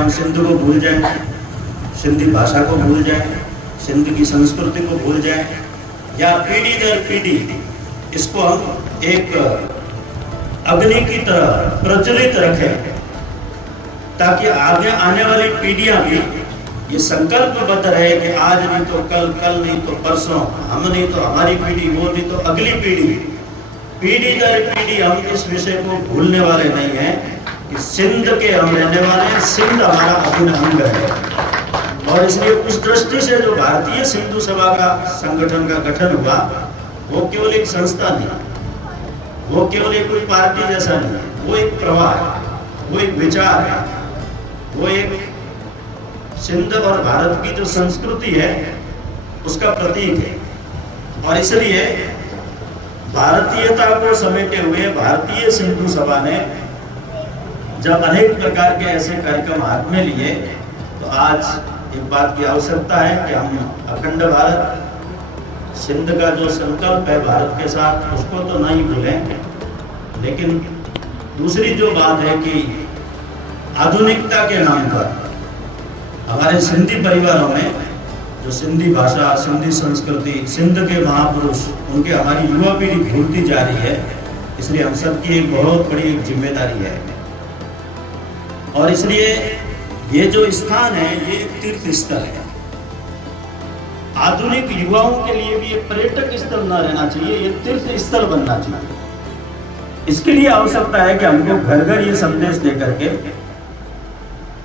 हम सिंध को भूल जाएं, सिंधी भाषा को भूल जाएं, सिंध की संस्कृति को भूल जाएं, या पीढ़ी दर पीढ़ी इसको हम एक अग्नि की तरह प्रज्वलित रखें, ताकि आगे आने वाली पीढ़ियां भी ये संकल्पबद्ध रहे कि आज नहीं तो कल, कल नहीं तो परसों, हम नहीं तो हमारी पीढ़ी, वो नहीं तो अगली पीढ़ी, पीढ़ी दर पीढ़ी हम इस विषय को भूलने वाले नहीं हैं कि सिंध के हम रहने वाले हैं, सिंध हमारा अभिन्न अंग है। और इसलिए उस दृष्टि से जो भारतीय सिंधु सभा का संगठन का गठन हुआ, वो केवल एक संस्था नहीं, वो केवल एक कोई पार्टी जैसा नहीं, वो एक प्रवाह है, वो एक विचार है, वो एक सिंध और भारत की जो संस्कृति है उसका प्रतीक है। और इसलिए भारतीयता को समेटे हुए भारतीय सिंधु सभा ने जब अनेक प्रकार के ऐसे कार्यक्रम हाथ में लिए, तो आज एक बात की आवश्यकता है कि हम अखंड भारत, सिंध का जो संकल्प है भारत के साथ, उसको तो नहीं भूलें, लेकिन दूसरी जो बात है कि आधुनिकता के नाम पर हमारे सिंधी परिवारों में जो सिंधी भाषा, सिंधी संस्कृति, सिंध के महापुरुष, उनके हमारी युवा पीढ़ी भूलती जा रही है। इसलिए हम सबकी एक बहुत बड़ी एक जिम्मेदारी है। और इसलिए ये जो स्थान है ये तीर्थ स्थल है। आधुनिक युवाओं के लिए भी ये पर्यटक स्थल न रहना चाहिए, ये तीर्थ स्थल बनना चाहिए। इसके लिए आवश्यकता है कि हमको घर घर ये संदेश देकर के,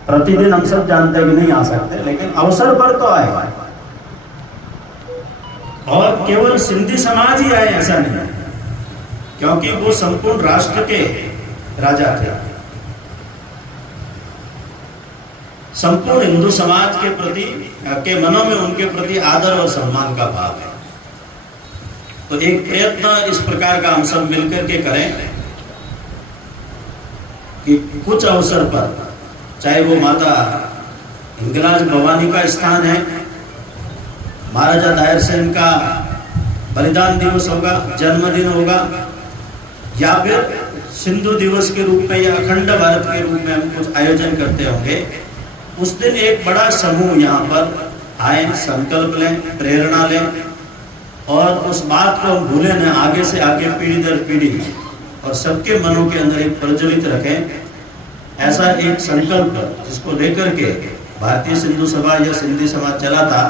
प्रतिदिन हम सब जानते हैं कि नहीं आ सकते, लेकिन अवसर पर तो आए। और केवल सिंधी समाज ही आए ऐसा नहीं है, क्योंकि वो संपूर्ण राष्ट्र के राजा थे। संपूर्ण हिंदू समाज के प्रति के मनों में उनके प्रति आदर और सम्मान का भाव है। तो एक प्रयत्न इस प्रकार का हम सब मिलकर के करें कि कुछ अवसर पर, चाहे वो माता हिंगलाज भवानी का स्थान है, महाराजा दायर सेन का बलिदान दिवस होगा, जन्मदिन होगा, या फिर सिंधु दिवस के रूप में या अखंड भारत के रूप में हम कुछ आयोजन करते होंगे, उस दिन एक बड़ा समूह यहाँ पर आए, संकल्प लें, प्रेरणा लें, और उस बात को हम भूलें न, आगे से आगे पीढ़ी दर पीढ़ी और सबके मनों के अंदर एक प्रज्वलित रखें। ऐसा एक संकल्प जिसको लेकर के भारतीय सिंधु सभा या सिंधी समाज चला था।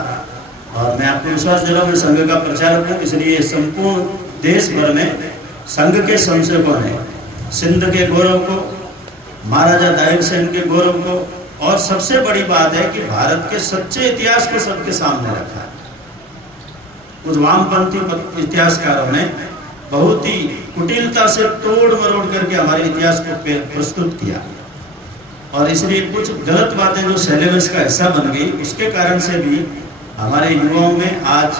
और मैं आपको विश्वास दे रहा हूँ, मैं संघ का प्रचारक हूँ, इसलिए संपूर्ण देश भर में संघ के संसेवकों ने सिंध के गौरव को, महाराजा दायर सेन के गौरव को, और सबसे बड़ी बात है कि भारत के सच्चे इतिहास को सबके सामने रखा है। कुछ वामपंथी इतिहासकारों ने बहुत ही कुटिलता से तोड़ मरोड़ करके हमारे इतिहास को प्रस्तुत किया, और इसलिए कुछ गलत बातें जो सिलेबस का हिस्सा बन गई, उसके कारण से भी हमारे युवाओं में आज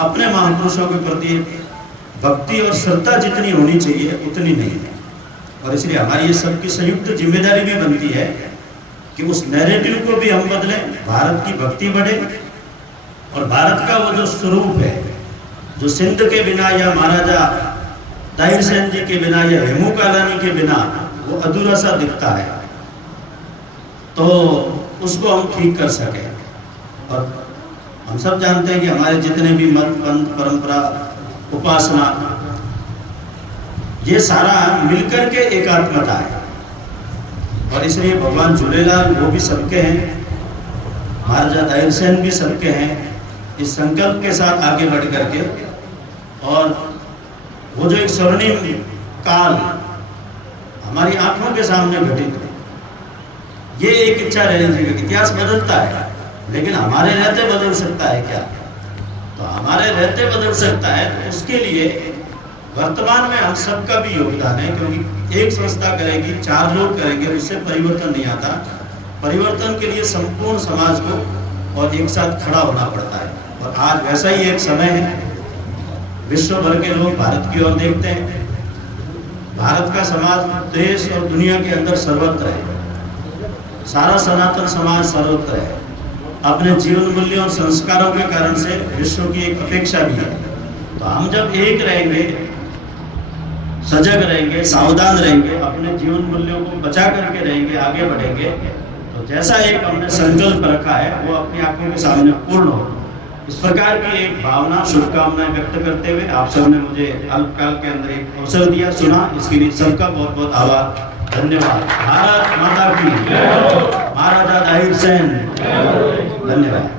अपने महापुरुषों के प्रति भक्ति और श्रद्धा जितनी होनी चाहिए उतनी नहीं है। और इसलिए हमारी ये सबकी संयुक्त जिम्मेदारी भी बनती है कि उस नैरेटिव को भी हम बदलें, भारत की भक्ति बढ़े, और भारत का वो जो स्वरूप है, जो सिंध के बिना या महाराजा दाहिर सेन जी के बिना या हेमू कालानी के बिना वो अधूरा सा दिखता है, तो उसको हम ठीक कर सकें। और हम सब जानते हैं कि हमारे जितने भी मत, पंथ, परंपरा, उपासना, ये सारा मिलकर के एकात्मता है। और इसलिए भगवान झूलेलाल वो भी सबके हैं, महाराजा दाहिर सेन भी सबके हैं। इस संकल्प के साथ आगे बढ़ करके, और वो जो एक स्वर्णिम काल हमारी आंखों के सामने घटित है, ये एक इच्छा रहनी चाहिए। इतिहास बदलता है, लेकिन हमारे रहते बदल सकता है क्या? तो हमारे रहते बदल सकता है, तो उसके लिए वर्तमान में हम सबका भी योगदान है, क्योंकि एक संस्था करेगी, 4 लोग करेंगे, उससे परिवर्तन नहीं आता। परिवर्तन के लिए संपूर्ण समाज को और एक साथ खड़ा होना पड़ता है। और आज वैसा ही एक समय है, विश्व भर के लोग भारत की ओर देखते हैं। भारत का समाज देश और दुनिया के अंदर सर्वत्र है, सारा सनातन समाज सर्वत्र है। अपने जीवन मूल्यों और संस्कारों के कारण से विश्व की एक अपेक्षा भी है। तो हम जब एक रहेंगे, सजग रहेंगे, सावधान रहेंगे, अपने जीवन मूल्यों को बचा करके रहेंगे, आगे बढ़ेंगे, तो तो जैसा एक हमने संकल्प रखा है वो अपनी आंखों के सामने पूर्ण हो, इस प्रकार की एक भावना शुभकामनाएं व्यक्त करते हुए आप सबने मुझे अल्पकाल के अंदर एक अवसर दिया, सुना, इसके लिए सबका बहुत बहुत आभार, धन्यवाद। भारत माता की, महाराजा दाहिर सेन, धन्यवाद।